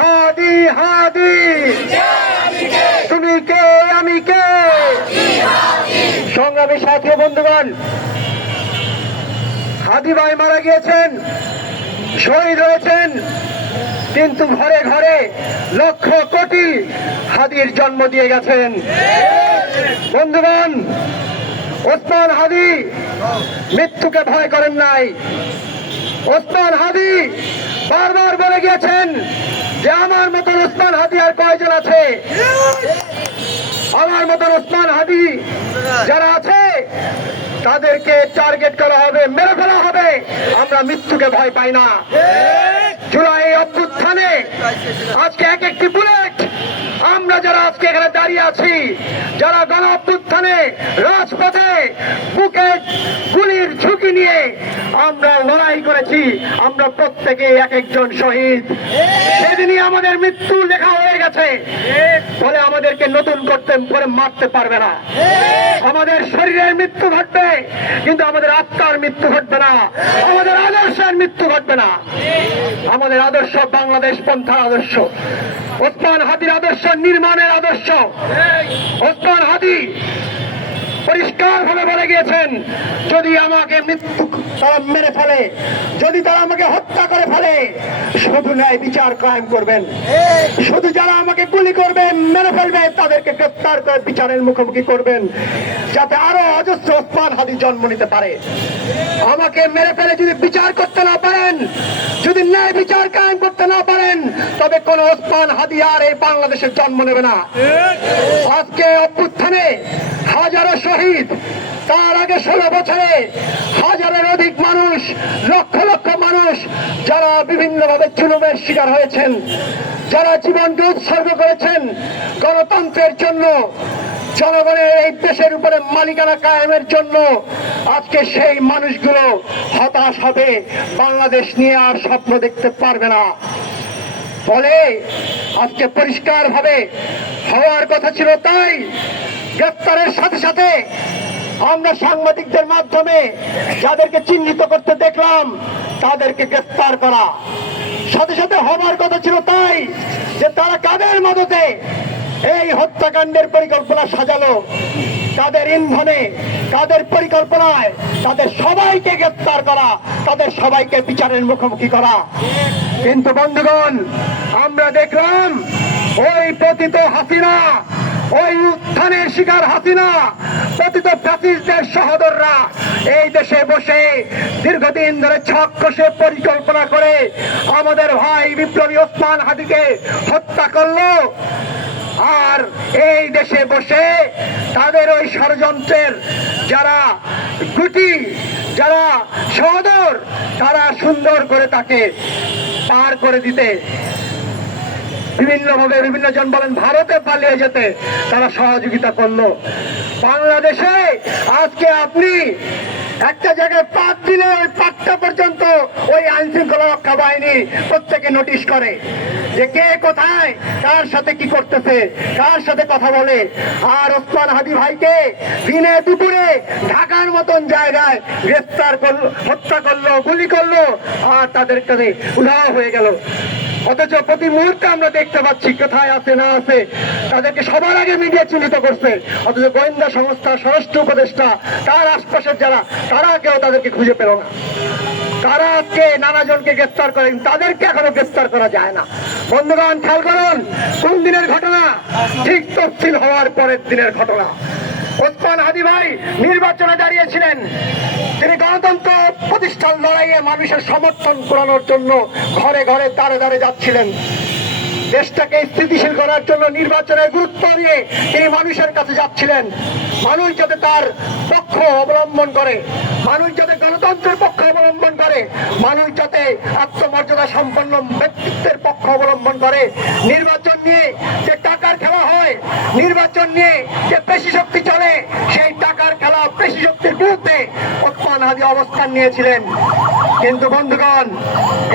হাদি হাদি তুমি কে আমি কে। সংগ্রামী সাথী বন্ধুগণ, হাদি ভাই মারা গিয়েছেন, শহীদ হয়েছেন, কিন্তু ঘরে ঘরে লক্ষ কোটি হাদির জন্ম দিয়ে গেছেন। বন্ধুগণ, ওসমান হাদি মৃত্যুকে ভয় করেন নাই। ওসমান হাদি বারবার বলে গিয়েছেন যে আমার মতন ওসমান হাদি আর কয়জন আছে, আমার মতন ওসমান হাদি যারা আছে তাদেরকে টার্গেট করা হবে, মেরে ফেলা হবে। আমরা মৃত্যুকে ভয় পাই না। জুলাই অভ্যুত্থানে আজকে এক একটি বুলেট আমরা যারা আজকে এখানে দাঁড়িয়ে আছি, যারা গণ অভ্যুত্থানে রাজপথে বুকে গুলির ঝুঁকি নিয়ে আমরা লড়াই করেছি, আমরা প্রত্যেকে এক একজন শহীদ। সেদিনই আমাদের মৃত্যু লেখা হয়ে গেছে বলে আমাদেরকে নতুন করতে করে মারতে পারবে না। আমাদের শরীরের মৃত্যু ঘটবে, কিন্তু আমাদের আত্মার মৃত্যু ঘটবে না, আমাদের আদর্শের মৃত্যু ঘটবে না। আমাদের আদর্শ বাংলাদেশ পন্থার আদর্শ, ওসমান হাদির আদর্শ নির্মাণের আদর্শ। ওসমান হাদি পরিষ্কার ভাবে বলে গিয়েছেন, যদি আমাকে মৃত্যু তারা মেরে ফেলে, যদি তারা আমাকে হত্যা করে ফেলে, শুধু ন্যায় বিচার কায়েম করবেন। শুধু যারা আমাকে গুলি করবে, মেরে ফেলবে, তাদেরকে গ্রেপ্তার করে বিচারের মুখোমুখি করবেন, যাতে আরো অজস্র ওসমান হাদি জন্ম নিতে পারে। আমাকে মেরে ফেলে যদি বিচার করতে না পারেন, যদি ন্যায় বিচার কায়েম করতে না পারেন, তবে কোন ওসমান হাদি আর এই বাংলাদেশের জন্ম নেবে না। আজকে অভ্যুত্থানে হাজারো শহীদ, তার আগে 16 বছরে হাজারের অধিক মানুষ, লক্ষ লক্ষ মানুষ যারা বিভিন্নভাবে জুলুমের শিকার হয়েছেন, যারা জীবনকে উৎসর্গ করেছেন গণতন্ত্রের জন্য, জনগণের এই দেশের উপরে মালিকানা কায়েমের জন্য, আজকে সেই মানুষগুলো হতাশ হবে, বাংলাদেশ নিয়ে আর স্বপ্ন দেখতে পারবে না। ফলে আজকে পরিষ্কার ভাবে হওয়ার কথা ছিল তাই। গ্রেপ্তারের সাথে সাথে আমরা সাংবাদিকদের মাধ্যমে যাদেরকে চিহ্নিত করতে দেখলাম তাদেরকে গ্রেপ্তার করা, সাথে সাথে হওয়ার কথা ছিল তাই যে তারা কাদের মদতে এই হত্যাকাণ্ডের পরিকল্পনা সাজালো, তাদের ইন্ধনে, তাদের পরিকল্পনায় তাদের সবাইকে গ্রেপ্তার করা, তাদের সবাইকে বিচারের মুখোমুখি করা। কিন্তু বন্ধুগণ, আমরা দেখলাম ওই পতিত হাসিনা, ওই উত্থানের শিকার হাসিনা, পতিত ফ্যাসিস্টদের সহোদররা এই দেশে বসে দীর্ঘদিন ধরে ছক কষে পরিকল্পনা করে আমাদের ভাই বিপ্লবী ওসমান হাদিকে হত্যা করলো। আর এই দেশে বসে তাদের ওই ষড়যন্ত্রের যারা গুটি, যারা সহোদর, তারা সুন্দর করে তাকে পার করে দিতে, বিভিন্নভাবে বিভিন্ন জন বলেন ভারতে পালিয়ে যেতে তারা সহযোগিতা করলো। বাংলাদেশে আজকে আপনি একটা জায়গায় পাত দিলে ওই পাতটা পর্যন্ত ওই আইন শৃঙ্খলা রক্ষা বাহিনী প্রত্যেকে নোটিশ করে যে কে কোথায় কার সাথে কি করতেছে, কার সাথে কথা বলে। আর ওসমান হাদি ভাইকে দিনে দুপুরে ঢাকার মতন জায়গায় গ্রেফতার করলো, হত্যা করলো, গুলি করলো, আর তাদের কাছে উধাও হয়ে গেল। অথচ প্রতি মুহূর্তে আমরা দেখতে পাচ্ছি কোথায় আছে না আছে, তাদেরকে সবার আগে মিডিয়া চিহ্নিত করছে। অথচ গোয়েন্দা সংস্থা, স্বরাষ্ট্র উপদেষ্টা, তার আশপাশের যারা, তারা কেউ তাদেরকে খুঁজে পেল না। তারা আজকে নানা জনকে গ্রেফতার করেন, তাদেরকে এখনো গ্রেফতার করা যায় না। বন্ধুগণ, খেয়াল করুন, কোন দিনের ঘটনা? ঠিক তফসিল হওয়ার পরের দিনের ঘটনা। ওসমান হাদি ভাই নির্বাচনে দাঁড়িয়েছিলেন, তিনি গণতন্ত্র প্রতিষ্ঠার লড়াইয়ে মানুষের সমর্থন করানোর জন্য ঘরে ঘরে দাঁড়ে দাঁড়ে যাচ্ছিলেন। দেশটাকে স্থিতিশীল করার জন্য নির্বাচনের গুরুত্ব নিয়ে তিনি মানুষের কাছে যাচ্ছিলেন। মানুষ যাতে তার পক্ষ অবলম্বন করে, মানুষ যাতে গণতন্ত্রের পক্ষ অবলম্বন করে, মানুষ যাতে আত্মমর্যাদা সম্পন্ন ব্যক্তিত্বের পক্ষ অবলম্বন করে। নির্বাচন নিয়ে যে টাকার খেলা হয়, নির্বাচন নিয়ে যে পেশি শক্তি চলে, সেই টাকার খেলা, পেশি শক্তির বিরুদ্ধে ওসমান হাদি অবস্থান নিয়েছিলেন। কিন্তু বন্ধুগণ,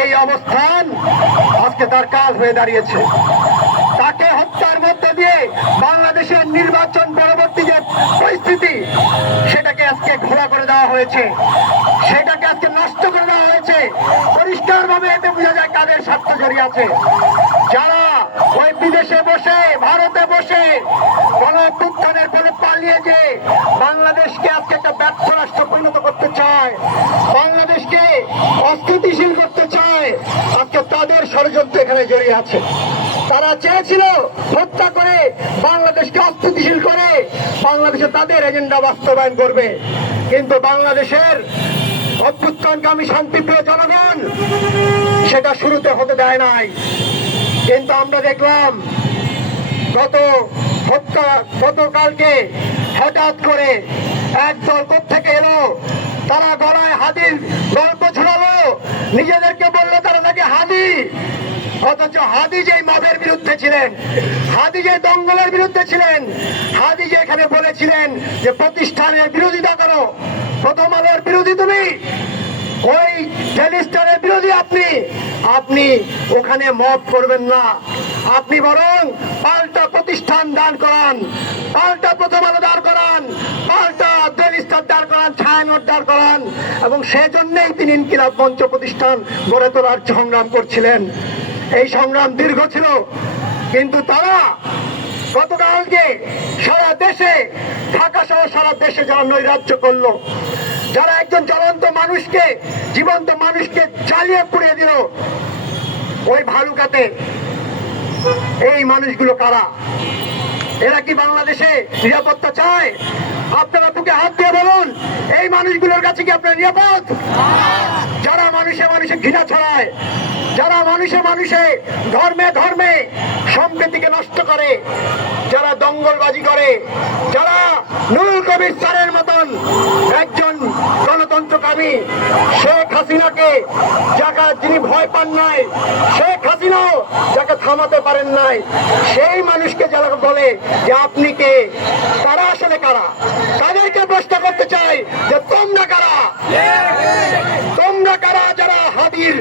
এই অবস্থান আজকে তার কাজ হয়ে দাঁড়িয়েছে। তাকে হত্যার মধ্যে দিয়ে বাংলাদেশের নির্বাচন পরবর্তী যে পরিস্থিতি সেটাকে আজকে ঘোলা করে দেওয়া হয়েছে, সেটাকে আজকে নষ্ট করে দেওয়া হয়েছে। পরিষ্কার ভাবে এতে বোঝা যায় কাদের স্বার্থ জড়িয়ে আছে। যারা ওই বিদেশে বসে, ভারতে বসে গণঅভ্যুত্থানের ফলে পালিয়ে যে বাংলাদেশকে আজকে একটা ব্যর্থ রাষ্ট্র পরিণত করতে চায়, বাংলাদেশকে অস্থিতিশীল করতে চায়, আজকে তাদের ষড়যন্ত্র এখানে জড়িয়ে আছে। তারা চেয়েছিল হত্যা করে বাংলাদেশকে অস্থিতিশীল করে বাংলাদেশে তাদের এজেন্ডা বাস্তবায়ন করবে, কিন্তু বাংলাদেশের অভ্যুত্থানকামী শান্তিপ্রিয় জনগণ সেটা শুরুতে হতে দেয় নাই। কিন্তু আমরা দেখলাম গতকালকে হঠাৎ করে একদল কোত্থেকে এলো, তারা গলায় হাদির গল্প ছড়ালো, নিজেদেরকে বললো তারা নাকি হাদি, অথচ হাদি যে মবের বিরুদ্ধে ছিলেন, হাদি যে দঙ্গলের বিরুদ্ধে ছিলেন, হাদি যে এখানে বলেছিলেন যে প্রতিষ্ঠানের বিরোধিতা করো, প্রথম আলোর বিরোধী তুমি, ওই ডেইলি স্টারের বিরোধী আপনি ওখানে মত করবেন না, আপনি বরং পাল্টা প্রতিষ্ঠান দান করান, পাল্টা প্রথম আলো দাঁড় করান, পাল্টা ডেইলি স্টার দাঁড় করান, ছায়ানট দাঁড় করান। এবং সেজন্যই তিনি ইনকিলাব মঞ্চ প্রতিষ্ঠান গড়ে তোলার সংগ্রাম করছিলেন। এই সংগ্রাম দীর্ঘ ছিল, কিন্তু তারা গতকালকে সারা দেশে, ঢাকা সহ সারা দেশে যারা নৈরাজ্য করলো, যারা একজন জ্বলন্ত মানুষকে, জীবন্ত মানুষকে জ্বালিয়ে পুড়িয়ে দিল ওই ভালুকাতে, এই মানুষগুলো কারা? এরা কি বাংলাদেশে নিরাপত্তা চায়? আপনারা বুকে হাত দিয়ে বলুন, এই মানুষগুলোর কাছে কি আপনার নিরাপদ? যারা মানুষে মানুষে ঘৃণা ছড়ায়, যারা মানুষে মানুষে ধর্মে ধর্মে সম্প্রীতিকে নষ্ট করে, যারা দঙ্গলবাজি করে, যারা নুরুল কবির স্যারের মতন একজন গণতন্ত্রকামী, শেখ হাসিনাকে যাকে যিনি ভয় পান নাই, শেখ হাসিনাও যাকে থামাতে পারেন নাই, সেই মানুষকে যারা বলে যে আপনি কে, তারা আসলে কারা? তাদেরকে প্রশ্ন করতে চাই যে তোমরা কারা? তোমরা কারা যারা হাদির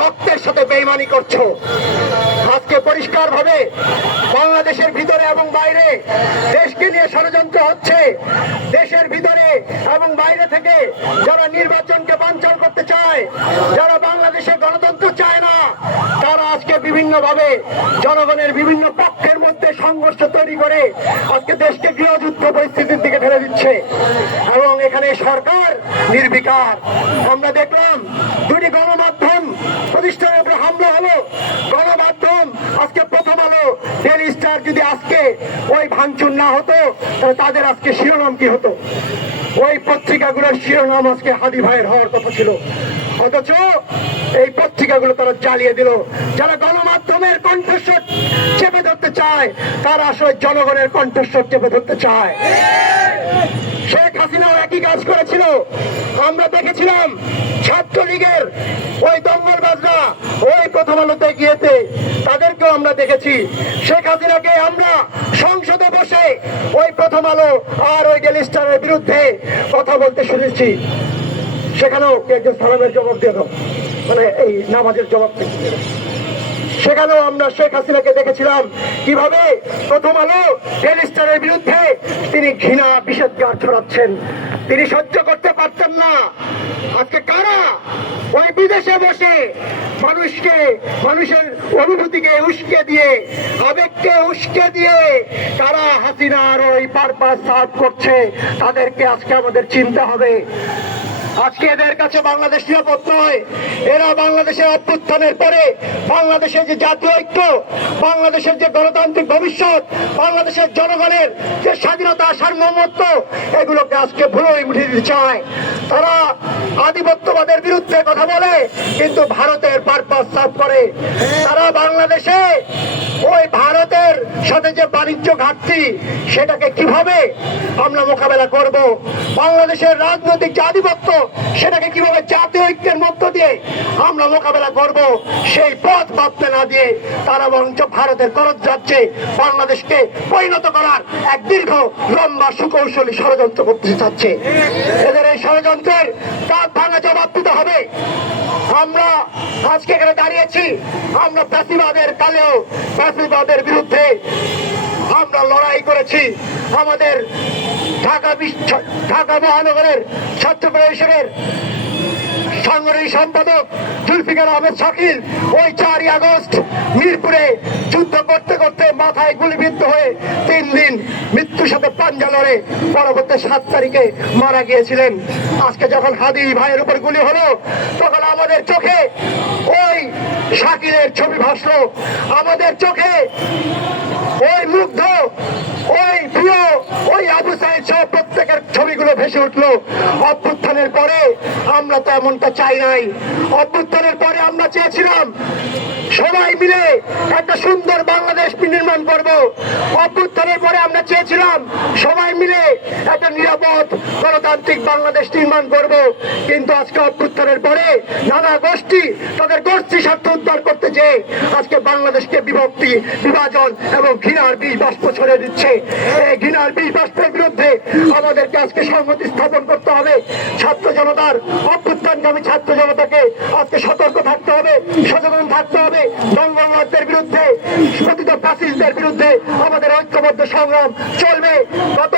রক্তের সাথে বেইমানি করছো? আজকে পরিষ্কার ভাবে বাংলাদেশের ভিতরে এবং বাইরে দেশকে নিয়ে ষড়যন্ত্র হচ্ছে। দেশের ভিতরে এবং বাইরে থেকে যারা নির্বাচনকে বানচাল করতে চায়, যারা বাংলাদেশে গণতন্ত্র চায় না, তারা আজকে বিভিন্ন ভাবে জনগণের বিভিন্ন পক্ষের মধ্যে সংঘর্ষ তৈরি করে আজকে দেশকে গৃহযুদ্ধ পরিস্থিতির দিকে ঠেলে দিচ্ছে। এবং এখানে সরকার নির্বিকার। আমরা দেখলাম দুটি গণমাধ্যম প্রতিষ্ঠানের উপরে হামলা হলো। গণমাধ্যম আজকে প্রথম আলো, ডেইলি স্টার যদি আজকে ওই ভাঙচুর না হতো তাহলে তাদের আজকে শিরোনাম কি হতো? ওই পত্রিকাগুলোর শিরোনাম আজকে হাদি ভাইয়ের হওয়ার কথা ছিল, অথচ এই পত্রিকাগুলো তারা জ্বালিয়ে দিল। যারা গণমাধ্যমের কণ্ঠস্বর চেপে ধরতে চায়, তারা আসলে জনগণের কণ্ঠস্বর চেপে ধরতে চায়। শেখ হাসিনাও একই কাজ করেছিল। আমরা দেখেছিলাম ছাত্রলীগের ওই দঙ্গলবাজরা ওই প্রথম আলোতে গিয়েছে, তাদেরকেও আমরা দেখেছি। শেখ হাসিনাকে আমরা সংসদে বসে ওই প্রথম আলো আর ওই ডেইলি স্টারের বিরুদ্ধে কথা বলতে শুনেছি। সেখানেও একজন সালামের জবাব দিয়ে দাও, মানে এই নামাজের জবাব দিয়ে। সেখানেও আমরা শেখ হাসিনাকে দেখেছিলাম কিভাবে প্রথম আলো ডেইলি স্টারের বিরুদ্ধে তিনি ঘৃণা বিষোদ্গার ছড়াচ্ছেন। তিনি সহ্য করতে পারতেন না। আজকে কারা ওই বিদেশে বসে মানুষকে, মানুষের অনুভূতিকে উস্কে দিয়ে, আবেগকে উস্কে দিয়ে কারা হাসিনার ওই পারপাস সার্ভ করছে, তাদেরকে আজকে আমাদের চিন্তা হবে। আজকে এদের কাছে বাংলাদেশ নিরাপদ নয়। এরা বাংলাদেশের অভ্যুত্থানের পরে বাংলাদেশের যে জাতীয় ঐক্য, বাংলাদেশের যে গণতান্ত্রিক ভবিষ্যৎ, বাংলাদেশের জনগণের যে স্বাধীনতা, সার্বভৌমত্ব, এগুলোকে আজকে ভুলোয় মুঠে দিতে চায়। তারা আধিপত্যবাদের বিরুদ্ধে কথা বলে, কিন্তু ভারতের পারপাস সার্ভ করে। তারা বাংলাদেশে ওই ভারতের সাথে যে বাণিজ্য ঘাটতি, সেটাকে কিভাবে আমরা মোকাবেলা করব, বাংলাদেশের রাজনৈতিক যে আধিপত্য, সেটাকে কিভাবে জাতীয় ঐক্যের মধ্য দিয়ে আমরা মোকাবেলা করব, সেই পথ ভাবতে না দিয়ে তারা বরঞ্চ ভারতের করজ রাজ্যে বাংলাদেশকে পরিণত করার এক দীর্ঘ লম্বা সুকৌশলী ষড়যন্ত্র করতে চাচ্ছে। এদের এই ষড়যন্ত্রের কাজ ভাঙা জবাব দিতে হবে। আমরা আজকে এখানে দাঁড়িয়েছি, আমরা ফ্যাসিবাদের কালেও ফ্যাসিবাদের বিরুদ্ধে আমরা লড়াই করেছি। আমাদের ঢাকা মহানগরের ছাত্র পরিষদের সাংগঠনিক সম্পাদক জুলফিকার আহমেদ শাকিল ওই 4ই আগস্ট মিরপুরে যুদ্ধ করতে করতে মাথায় গুলিবিদ্ধ হয়ে 3 দিন মৃত্যুর সাথে পাঞ্জা লড়ে পরবর্তী 7 তারিখে মারা গিয়েছিলেন। আজকে যখন হাদি ভাইয়ের উপর গুলি হলো তখন আমাদের চোখে ওই শাকিলের ছবি ভাসলো, আমাদের চোখে ওই মুগ্ধ, ওই প্রিয়, ওই আবু সাইদ সহ প্রত্যেকের ছবিগুলো ভেসে উঠলো। অভ্যুত্থানের পরে আমরা তো এমনটা চাই নাই। অভ্যুত্থানের পরে আমরা চেয়েছিলাম সবাই মিলে একটা সুন্দর বাংলাদেশ নির্মাণ করব। অভ্যুত্থানের পরে আমরা চেয়েছিলাম সবাই মিলে একটা নিরাপদ গণতান্ত্রিক বাংলাদেশ নির্মাণ করব। কিন্তু আজকে অভ্যুত্থানের পরে নানা গোষ্ঠী তাদের গোষ্ঠী স্বার্থ উদ্ধার করতে যেয়ে আজকে বাংলাদেশকে বিভক্তি, বিভাজন এবং ঘৃণার বীজ বাষ্প ছড়িয়ে দিচ্ছে। এই ঘৃণার বীজ বাষ্পের বিরুদ্ধে আমাদেরকে আজকে সংহতি স্থাপন করতে হবে। ছাত্র জনতার অভ্যুত্থানগামী ছাত্র জনতাকে আজকে সতর্ক থাকতে হবে, সচেতন থাকতে হবে। দঙ্গলবাদদের বিরুদ্ধে, পতিত ফ্যাসিস্টদের বিরুদ্ধে আমাদের ঐক্যবদ্ধ সংগ্রাম চলবে। গত